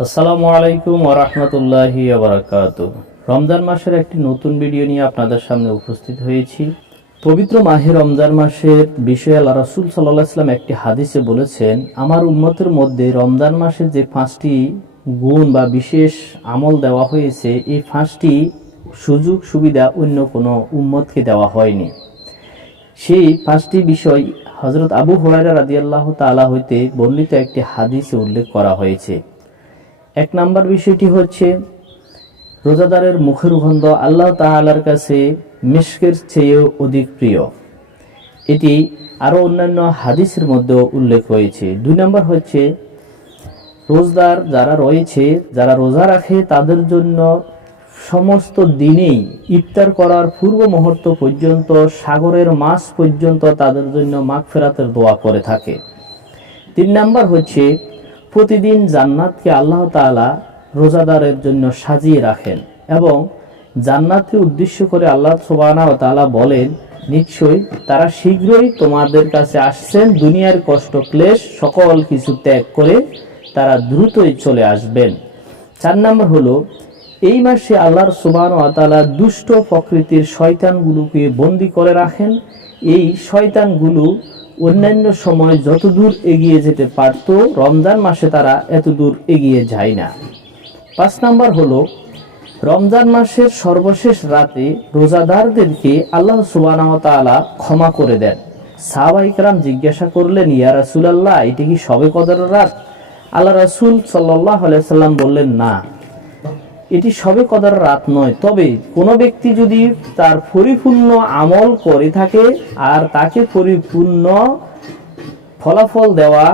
আসসালামু আলাইকুম ওরহমতুল্লাহি আবরাকাত রমজান মাসের একটি নতুন ভিডিও নিয়ে আপনাদের সামনে উপস্থিত হয়েছি। পবিত্র মাহে রমজান মাসের বিষয়ে আল্লাহ রাসুল সাল্লাহ একটি হাদিসে বলেছেন, আমার উম্মতের মধ্যে রমজান মাসের যে পাঁচটি গুণ বা বিশেষ আমল দেওয়া হয়েছে, এই পাঁচটি সুযোগ সুবিধা অন্য কোনো উম্মতকে দেওয়া হয়নি। সেই পাঁচটি বিষয় হজরত আবু হরাইরা রাদিয়াল্লাহ তাআলা হইতে বর্ণিত একটি হাদিসে উল্লেখ করা হয়েছে। এক নাম্বার বিষয়টি হচ্ছে, রোজাদারের মুখের গন্ধ আল্লাহ তাআলার কাছে মিশকের চেয়েও অধিক প্রিয়। এটি আরও অন্যান্য হাদিসের মধ্যেও উল্লেখ হয়েছে দুই নম্বর হচ্ছে, রোজদার যারা রয়েছে, যারা রোজা রাখে, তাদের জন্য সমস্ত দিনেই ইফতার করার পূর্ব মুহূর্ত পর্যন্ত, সাগরের মাছ পর্যন্ত তাদের জন্য মাগফেরাতের দোয়া করে থাকে। তিন নাম্বার হচ্ছে প্রতিদিন জান্নাতকে আল্লাহ তাআলা রোজাদারের জন্য সাজিয়ে রাখেন এবং জান্নাতকে উদ্দেশ্য করে আল্লাহ সুবহানাহু ওয়া তাআলা বলেন, নিশ্চয়ই তারা শীঘ্রই তোমাদের কাছে আসছেন, দুনিয়ার কষ্ট, ক্লেশ, সকল কিছু ত্যাগ করে তারা দ্রুতই চলে আসবেন। চার নম্বর হলো, এই মাসে আল্লাহর সুবান তাআলা দুষ্ট প্রকৃতির শয়তানগুলোকে বন্দি করে রাখেন। এই শয়তানগুলো অন্যান্য সময় যতদূর এগিয়ে যেতে পারত, রমজান মাসে তারা এত দূর এগিয়ে যায় না। পাঁচ নাম্বার হলো, রমজান মাসের সর্বশেষ রাতে রোজাদারদেরকে আল্লাহ তাআলা ক্ষমা করে দেন। সাহাবাইকরাম জিজ্ঞাসা করলেন, ইয়া রাসূলুল্লাহ, এটি কি সবে কদরের রাত? আল্লাহ রাসূল সাল্লাহ সাল্লাম বললেন, না। এটি সবে কদার রাত নয়। তবে কোনো ব্যক্তি যদি তার পরিপূর্ণ আমল করে থাকে আর তাকে পরিপূর্ণ ফলাফল দেওয়া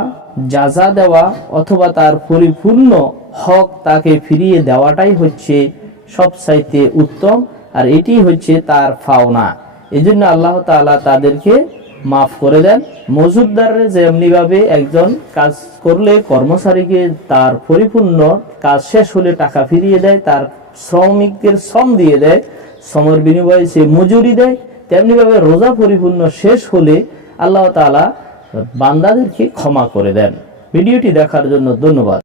যাজা দেওয়া অথবা তার পরিপূর্ণ হক তাকে ফিরিয়ে দেওয়াটাই হচ্ছে সবচাইতে উত্তম আর এটি হচ্ছে তার ফাওনা এই জন্য আল্লাহ তাআলা তাদেরকে মাফ করে দেন। মজুদদারের যেমনিভাবে একজন কাজ করলে কর্মচারীকে তার পরিপূর্ণ কাজ শেষ হলে টাকা ফিরিয়ে দেয়, তার শ্রমিকদের শ্রম দিয়ে দেয়, শ্রমের বিনিময়ে সে মজুরি দেয়, তেমনিভাবে রোজা পরিপূর্ণ শেষ হলে আল্লাহ তাআলা বান্দাদেরকে ক্ষমা করে দেন। ভিডিওটি দেখার জন্য ধন্যবাদ।